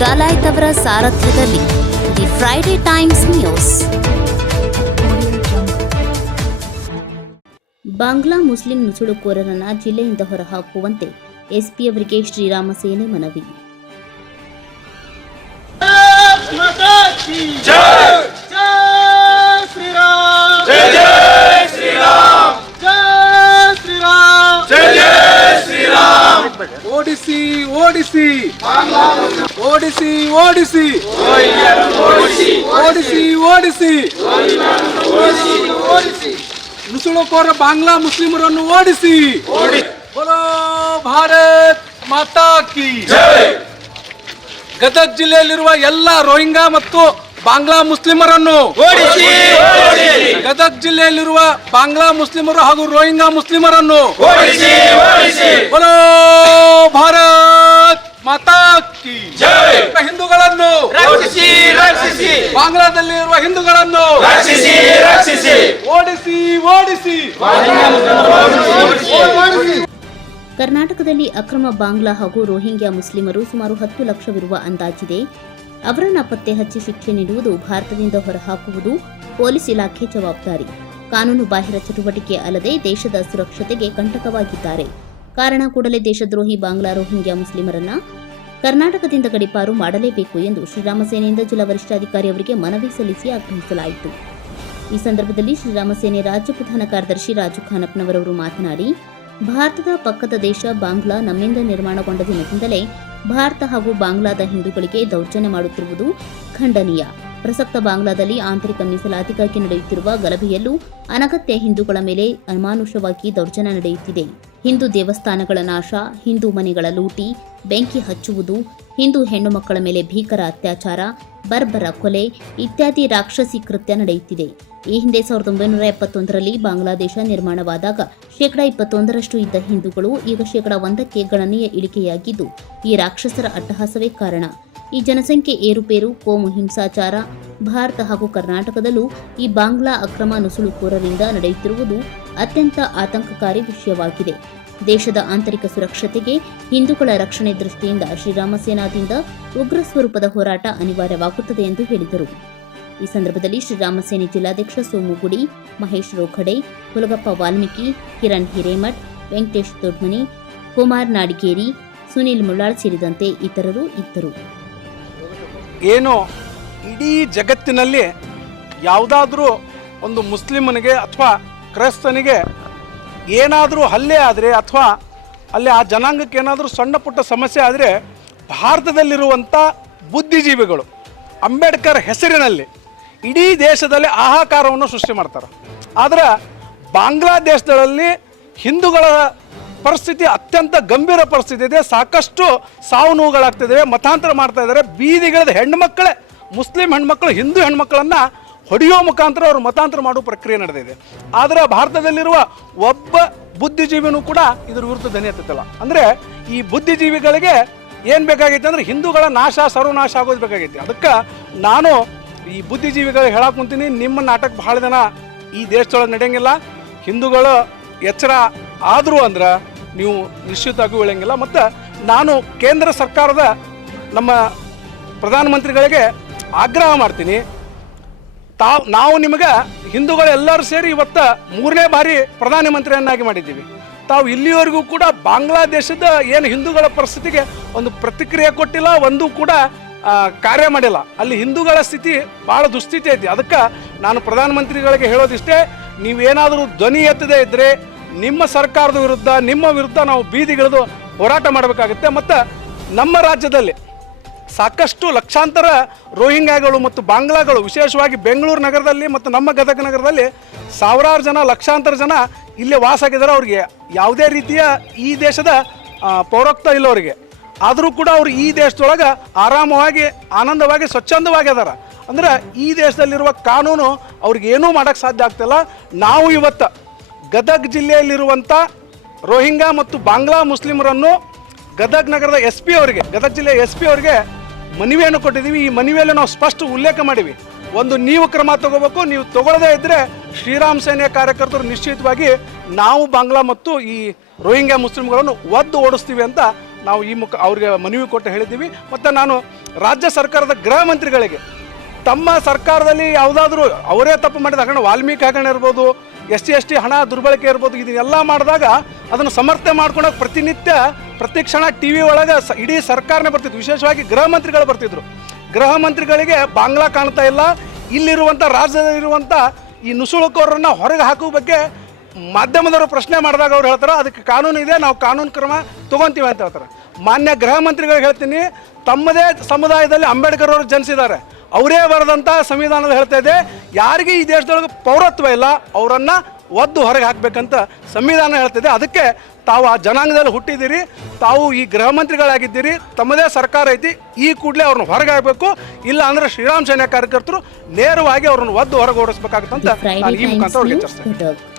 ಡಾಲಾಯ್ತ್ ಅವರ ಸಾರಥ್ಯದಲ್ಲಿ the Friday Times News. Bangla Muslim ನುಸುಳುಕೋರರನ್ನು ಜಿಲ್ಲೆಯಿಂದ ಹೊರಹಾಕುವಂತೆ ಎಸ್ಪಿ ಅವರಿಗೆ ಶ್ರೀರಾಮ ಸೇನೆ ಮನವಿ. ಓಡಿಸಿ ಓಡಿಸಿ ಓಡಿಸಿ ಓಡಿಸಿ ಓಡಿಸಿ ಓಡಿಸಿ ನುಸುಳುಕೋರ ಬಾಂಗ್ಲಾ ಮುಸ್ಲಿಮರನ್ನು ಓಡಿಸಿ. ಬೋಲೋ ಭಾರತ್ ಮಾತಾ ಕಿ ಜೈ. ಗದಗ ಜಿಲ್ಲೆಯಲ್ಲಿರುವ ಎಲ್ಲ ರೋಹಿಂಗ್ಯಾ ಮತ್ತು ಬಾಂಗ್ಲಾ ಮುಸ್ಲಿಮರನ್ನು ಓಡಿಸಿ. ಗದಗ ಜಿಲ್ಲೆಯಲ್ಲಿರುವ ಬಾಂಗ್ಲಾ ಮುಸ್ಲಿಮರು ಹಾಗೂ ರೋಹಿಂಗ್ಯಾ ಮುಸ್ಲಿಮರನ್ನು ಓಡಿಸಿ. ಬೋಲೋ ಭಾರತ್ ಮಾತಾ ಕಿ ಜೈ. ಹಿಂದೂಗಳನ್ನು ರಕ್ಷಿಸಿ, ಬಾಂಗ್ಲಾದಲ್ಲಿರುವ ಹಿಂದೂಗಳನ್ನು ರಕ್ಷಿಸಿ, ಓಡಿಸಿ ಓಡಿಸಿ. ಕರ್ನಾಟಕದಲ್ಲಿ ಅಕ್ರಮ ಬಾಂಗ್ಲಾ ಹಾಗೂ ರೋಹಿಂಗ್ಯಾ ಮುಸ್ಲಿಮರು ಸುಮಾರು 10 ಲಕ್ಷವಿರುವ ಅಂದಾಜಿದೆ. ಅವರನ್ನು ಪತ್ತೆ ಹಚ್ಚಿ ಶಿಕ್ಷೆ ನೀಡುವುದು, ಭಾರತದಿಂದ ಹೊರಹಾಕುವುದು ಪೊಲೀಸ್ ಇಲಾಖೆ ಜವಾಬ್ದಾರಿ. ಕಾನೂನು ಬಾಹಿರ ಚಟುವಟಿಕೆ ಅಲ್ಲದೆ ದೇಶದ ಸುರಕ್ಷತೆಗೆ ಕಂಟಕವಾಗಿದ್ದಾರೆ. ಕಾರಣ ಕೂಡಲೇ ದೇಶದ್ರೋಹಿ ಬಾಂಗ್ಲಾ ರೋಹಿಂಗ್ಯಾ ಮುಸ್ಲಿಮರನ್ನ ಕರ್ನಾಟಕದಿಂದ ಗಡೀಪಾರು ಮಾಡಲೇಬೇಕು ಎಂದು ಶ್ರೀರಾಮ ಸೇನೆಯಿಂದ ಜಿಲ್ಲಾ ವರಿಷ್ಠಾಧಿಕಾರಿ ಅವರಿಗೆ ಮನವಿ ಸಲ್ಲಿಸಿ ಆಗ್ರಹಿಸಲಾಯಿತು. ಈ ಸಂದರ್ಭದಲ್ಲಿ ಶ್ರೀರಾಮ ಸೇನೆ ರಾಜ್ಯ ಪ್ರಧಾನ ಕಾರ್ಯದರ್ಶಿ ರಾಜು ಖಾನಪ್ಪನವರವರು ಮಾತನಾಡಿ, ಭಾರತದ ಪಕ್ಕದ ದೇಶ ಬಾಂಗ್ಲಾ ನಮ್ಮಿಂದ ನಿರ್ಮಾಣಗೊಂಡ ದಿನದಿಂದಲೇ ಭಾರತ ಹಾಗೂ ಬಾಂಗ್ಲಾದ ಹಿಂದೂಗಳಿಗೆ ದೌರ್ಜನ್ಯ ಮಾಡುತ್ತಿರುವುದು ಖಂಡನೀಯ. ಪ್ರಸಕ್ತ ಬಾಂಗ್ಲಾದಲ್ಲಿ ಆಂತರಿಕ ಮೀಸಲಾತಿಗಾಗಿ ನಡೆಯುತ್ತಿರುವ ಗಲಭೆಯಲ್ಲೂ ಅನಗತ್ಯ ಹಿಂದೂಗಳ ಮೇಲೆ ಅಮಾನುಷವಾಗಿ ದೌರ್ಜನ್ಯ ನಡೆಯುತ್ತಿದೆ. ಹಿಂದೂ ದೇವಸ್ಥಾನಗಳ ನಾಶ, ಹಿಂದೂ ಮನೆಗಳ ಲೂಟಿ, ಬೆಂಕಿ ಹಚ್ಚುವುದು, ಹಿಂದೂ ಹೆಣ್ಣು ಮಕ್ಕಳ ಮೇಲೆ ಭೀಕರ ಅತ್ಯಾಚಾರ, ಬರ್ಬರ ಕೊಲೆ ಇತ್ಯಾದಿ ರಾಕ್ಷಸಿ ಕೃತ್ಯ ನಡೆಯುತ್ತಿದೆ. ಈ ಹಿಂದೆ 1971ರಲ್ಲಿ ಬಾಂಗ್ಲಾದೇಶ ನಿರ್ಮಾಣವಾದಾಗ 21% ಇದ್ದ ಹಿಂದೂಗಳು ಈಗ 1%ಕ್ಕೆ ಗಣನೀಯ ಇಳಿಕೆಯಾಗಿದ್ದು, ಈ ರಾಕ್ಷಸರ ಅಟ್ಟಹಾಸವೇ ಕಾರಣ. ಈ ಜನಸಂಖ್ಯೆ ಏರುಪೇರು, ಕೋಮು ಹಿಂಸಾಚಾರ ಭಾರತ ಹಾಗೂ ಕರ್ನಾಟಕದಲ್ಲೂ ಈ ಬಾಂಗ್ಲಾ ಅಕ್ರಮ ನುಸುಳುಕೋರರಿಂದ ನಡೆಯುತ್ತಿರುವುದು ಅತ್ಯಂತ ಆತಂಕಕಾರಿ ವಿಷಯವಾಗಿದೆ. ದೇಶದ ಆಂತರಿಕ ಸುರಕ್ಷತೆಗೆ ಹಿಂದೂಗಳ ರಕ್ಷಣೆ ದೃಷ್ಟಿಯಿಂದ ಶ್ರೀರಾಮ ಸೇನಾದಿಂದ ಉಗ್ರ ಸ್ವರೂಪದ ಹೋರಾಟ ಅನಿವಾರ್ಯವಾಗುತ್ತದೆ ಎಂದು ಹೇಳಿದರು. ಈ ಸಂದರ್ಭದಲ್ಲಿ ಶ್ರೀರಾಮ ಸೇನೆ ಜಿಲ್ಲಾಧ್ಯಕ್ಷ ಸೋಮುಗುಡಿ, ಮಹೇಶ್ ರೋಖಡೆ, ಹುಲಗಪ್ಪ ವಾಲ್ಮೀಕಿ, ಕಿರಣ್ ಹಿರೇಮಠ್, ವೆಂಕಟೇಶ್ ದೊಡ್ಮನಿ, ಕುಮಾರ್ ನಾಡಿಗೇರಿ, ಸುನಿಲ್ ಮುಳ್ಳಾಳ್ ಸೇರಿದಂತೆ ಇತರರು ಇದ್ದರು. ಏನು ಇಡೀ ಜಗತ್ತಿನಲ್ಲಿ ಯಾವುದಾದ್ರೂ ಒಂದು ಮುಸ್ಲಿಮನಿಗೆ ಅಥವಾ ಕ್ರೈಸ್ತನಿಗೆ ಏನಾದರೂ ಹಲ್ಲೆ ಆದರೆ ಅಥವಾ ಅಲ್ಲಿ ಆ ಜನಾಂಗಕ್ಕೆ ಏನಾದರೂ ಸಣ್ಣ ಪುಟ್ಟ ಸಮಸ್ಯೆ ಆದರೆ ಭಾರತದಲ್ಲಿರುವಂಥ ಬುದ್ಧಿಜೀವಿಗಳು ಅಂಬೇಡ್ಕರ್ ಹೆಸರಿನಲ್ಲಿ ಇಡೀ ದೇಶದಲ್ಲಿ ಹಾಹಾಕಾರವನ್ನು ಸೃಷ್ಟಿ ಮಾಡ್ತಾರೆ. ಆದರೆ ಬಾಂಗ್ಲಾದೇಶದಲ್ಲಿ ಹಿಂದೂಗಳ ಪರಿಸ್ಥಿತಿ ಅತ್ಯಂತ ಗಂಭೀರ ಪರಿಸ್ಥಿತಿ ಇದೆ. ಸಾಕಷ್ಟು ಸಾವು ನೋವುಗಳಾಗ್ತಿದ್ದಾವೆ, ಮತಾಂತರ ಮಾಡ್ತಾ ಇದ್ದಾರೆ. ಬೀದಿಗಿಳಿದ ಹೆಣ್ಮಕ್ಕಳೇ, ಮುಸ್ಲಿಂ ಹೆಣ್ಮಕ್ಳು ಹಿಂದೂ ಹೆಣ್ಮಕ್ಳನ್ನು ಹೊಡೆಯೋ ಮುಖಾಂತರ ಅವರು ಮತಾಂತರ ಮಾಡುವ ಪ್ರಕ್ರಿಯೆ ನಡೆದಿದೆ. ಆದರೆ ಭಾರತದಲ್ಲಿರುವ ಒಬ್ಬ ಬುದ್ಧಿಜೀವಿನೂ ಕೂಡ ಇದ್ರ ವಿರುದ್ಧ ಧ್ವನಿ ಎತ್ತುತ್ತಿಲ್ಲ. ಅಂದರೆ ಈ ಬುದ್ಧಿಜೀವಿಗಳಿಗೆ ಏನು ಬೇಕಾಗೈತೆ ಅಂದರೆ ಹಿಂದೂಗಳ ನಾಶ, ಸರ್ವನಾಶ ಆಗೋದು ಬೇಕಾಗೈತಿ. ಅದಕ್ಕೆ ನಾನು ಈ ಬುದ್ಧಿಜೀವಿಗಳಿಗೆ ಹೇಳಕ್ಕೆ ಕುಂತೀನಿ, ನಿಮ್ಮ ನಾಟಕ ಭಾಳ ದಿನ ಈ ದೇಶದೊಳಗೆ ನಡೆಯಂಗಿಲ್ಲ. ಹಿಂದೂಗಳು ಎಚ್ಚರ ಆದರೂ ಅಂದ್ರೆ ನೀವು ನಿಶ್ಚಿತವಾಗಿ ಉಳಿಯಂಗಿಲ್ಲ. ಮತ್ತು ನಾನು ಕೇಂದ್ರ ಸರ್ಕಾರದ ನಮ್ಮ ಪ್ರಧಾನಮಂತ್ರಿಗಳಿಗೆ ಆಗ್ರಹ ಮಾಡ್ತೀನಿ, ನಾವು ನಿಮಗೆ ಹಿಂದೂಗಳೆಲ್ಲರೂ ಸೇರಿ ಇವತ್ತು 3ನೇ ಬಾರಿ ಪ್ರಧಾನಮಂತ್ರಿಯನ್ನಾಗಿ ಮಾಡಿದ್ದೀವಿ. ತಾವು ಇಲ್ಲಿವರೆಗೂ ಕೂಡ ಬಾಂಗ್ಲಾದೇಶದ ಏನು ಹಿಂದೂಗಳ ಪರಿಸ್ಥಿತಿಗೆ ಒಂದು ಪ್ರತಿಕ್ರಿಯೆ ಕೊಟ್ಟಿಲ್ಲ, ಒಂದು ಕೂಡ ಕಾರ್ಯ ಮಾಡಿಲ್ಲ. ಅಲ್ಲಿ ಹಿಂದೂಗಳ ಸ್ಥಿತಿ ಭಾಳ ದುಸ್ಥಿತಿ ಐತಿ. ಅದಕ್ಕೆ ನಾನು ಪ್ರಧಾನಮಂತ್ರಿಗಳಿಗೆ ಹೇಳೋದಿಷ್ಟೇ, ನೀವೇನಾದರೂ ಧ್ವನಿ ಎತ್ತದೇ ಇದ್ದರೆ ನಿಮ್ಮ ಸರ್ಕಾರದ ವಿರುದ್ಧ, ನಿಮ್ಮ ವಿರುದ್ಧ ನಾವು ಬೀದಿಗಿಳಿದು ಹೋರಾಟ ಮಾಡಬೇಕಾಗುತ್ತೆ. ಮತ್ತು ನಮ್ಮ ರಾಜ್ಯದಲ್ಲಿ ಸಾಕಷ್ಟು ಲಕ್ಷಾಂತರ ರೋಹಿಂಗ್ಯಾಗಳು ಮತ್ತು ಬಾಂಗ್ಲಾಗಳು, ವಿಶೇಷವಾಗಿ ಬೆಂಗಳೂರು ನಗರದಲ್ಲಿ ಮತ್ತು ನಮ್ಮ ಗದಗ ನಗರದಲ್ಲಿ ಸಾವಿರಾರು ಜನ, ಲಕ್ಷಾಂತರ ಜನ ಇಲ್ಲೇ ವಾಸ ಆಗಿದ್ದಾರೆ. ಅವ್ರಿಗೆ ಯಾವುದೇ ರೀತಿಯ ಈ ದೇಶದ ಪೌರತ್ವ ಇಲ್ಲ ಅವರಿಗೆ. ಆದರೂ ಕೂಡ ಅವರು ಈ ದೇಶದೊಳಗೆ ಆರಾಮವಾಗಿ, ಆನಂದವಾಗಿ, ಸ್ವಚ್ಛಂದವಾಗಿ ಅದಾರ. ಅಂದರೆ ಈ ದೇಶದಲ್ಲಿರುವ ಕಾನೂನು ಅವ್ರಿಗೆ ಏನೂ ಮಾಡೋಕ್ಕೆ ಸಾಧ್ಯ ಆಗ್ತಿಲ್ಲ. ನಾವು ಇವತ್ತು ಗದಗ ಜಿಲ್ಲೆಯಲ್ಲಿರುವಂಥ ರೋಹಿಂಗ್ಯಾ ಮತ್ತು ಬಾಂಗ್ಲಾ ಮುಸ್ಲಿಮರನ್ನು ಗದಗ ನಗರದ SP ಅವರಿಗೆ, ಗದಗ ಜಿಲ್ಲೆಯ SP ಅವರಿಗೆ ಮನವಿಯನ್ನು ಕೊಟ್ಟಿದ್ದೀವಿ. ಈ ಮನವಿಯಲ್ಲಿ ನಾವು ಸ್ಪಷ್ಟ ಉಲ್ಲೇಖ ಮಾಡಿವಿ, ಒಂದು ನೀವು ಕ್ರಮ ತಗೋಬೇಕು, ನೀವು ತಗೊಳ್ಳದೇ ಇದ್ದರೆ ಶ್ರೀರಾಮ್ ಸೇನೆಯ ಕಾರ್ಯಕರ್ತರು ನಿಶ್ಚಿತವಾಗಿ ನಾವು ಬಾಂಗ್ಲಾ ಮತ್ತು ಈ ರೋಹಿಂಗ್ಯಾ ಮುಸ್ಲಿಮ್ಗಳನ್ನು ಒದ್ದು ಓಡಿಸ್ತೀವಿ ಅಂತ ನಾವು ಈ ಅವ್ರಿಗೆ ಮನವಿ ಕೊಟ್ಟು ಹೇಳಿದ್ದೀವಿ. ಮತ್ತು ನಾನು ರಾಜ್ಯ ಸರ್ಕಾರದ ಗೃಹ ಮಂತ್ರಿಗಳಿಗೆ ತಮ್ಮ ಸರ್ಕಾರದಲ್ಲಿ ಯಾವುದಾದ್ರೂ ಅವರೇ ತಪ್ಪು ಮಾಡಿದ ಹಗರಣ, ವಾಲ್ಮೀಕಿ ಹಗರಣ ಇರ್ಬೋದು, ST ಹಣ ದುರ್ಬಳಕೆ ಇರ್ಬೋದು, ಇದನ್ನೆಲ್ಲ ಮಾಡಿದಾಗ ಅದನ್ನು ಸಮರ್ಥನೆ ಮಾಡ್ಕೊಂಡಾಗ ಪ್ರತಿನಿತ್ಯ ಪ್ರತಿ ಕ್ಷಣ TV ಒಳಗೆ ಇಡೀ ಸರ್ಕಾರನೇ ಬರ್ತಿತ್ತು. ವಿಶೇಷವಾಗಿ ಗೃಹ ಮಂತ್ರಿಗಳು ಬರ್ತಿದ್ರು. ಗೃಹ ಮಂತ್ರಿಗಳಿಗೆ ಬಾಂಗ್ಲಾ ಕಾಣ್ತಾ ಇಲ್ಲ. ಇಲ್ಲಿರುವಂಥ ರಾಜ್ಯದಲ್ಲಿರುವಂಥ ಈ ನುಸುಳುಕೋರನ್ನು ಹೊರಗೆ ಹಾಕುವ ಬಗ್ಗೆ ಮಾಧ್ಯಮದವರು ಪ್ರಶ್ನೆ ಮಾಡಿದಾಗ ಅವ್ರು ಹೇಳ್ತಾರೆ ಅದಕ್ಕೆ ಕಾನೂನು ಇದೆ, ನಾವು ಕಾನೂನು ಕ್ರಮ ತೊಗೊತೀವಿ ಅಂತ ಹೇಳ್ತಾರೆ. ಮಾನ್ಯ ಗೃಹ ಮಂತ್ರಿಗಳಿಗೆ ಹೇಳ್ತೀನಿ, ತಮ್ಮದೇ ಸಮುದಾಯದಲ್ಲಿ ಅಂಬೇಡ್ಕರ್ ಅವರು ಜನಿಸಿದ್ದಾರೆ, ಅವರೇ ಬರೆದಂಥ ಸಂವಿಧಾನದ ಹೇಳ್ತಾ ಇದೆ, ಯಾರಿಗೆ ಈ ದೇಶದೊಳಗೆ ಪೌರತ್ವ ಇಲ್ಲ ಅವರನ್ನು ಒದ್ದು ಹೊರಗೆ ಹಾಕಬೇಕಂತ ಸಂವಿಧಾನ ಹೇಳ್ತಿದೆ. ಅದಕ್ಕೆ ತಾವು ಆ ಜನಾಂಗದಲ್ಲಿ ಹುಟ್ಟಿದ್ದೀರಿ, ತಾವು ಈ ಗೃಹ ಮಂತ್ರಿಗಳಾಗಿದ್ದೀರಿ, ತಮ್ಮದೇ ಸರ್ಕಾರ ಐತಿ, ಈ ಕೂಡಲೇ ಅವ್ರನ್ನ ಹೊರಗೆ ಹಾಕಬೇಕು. ಇಲ್ಲ ಅಂದರೆ ಶ್ರೀರಾಮ್ ಸೇನೆ ಕಾರ್ಯಕರ್ತರು ನೇರವಾಗಿ ಅವ್ರನ್ನ ಒದ್ದು ಹೊರಗೆ ಓಡಿಸ್ಬೇಕಾಗುತ್ತಂತ ನಾನು ಈ ಮುಖಾಂತರ ಅವ್ರಿಗೆ ಚರ್ಚೆ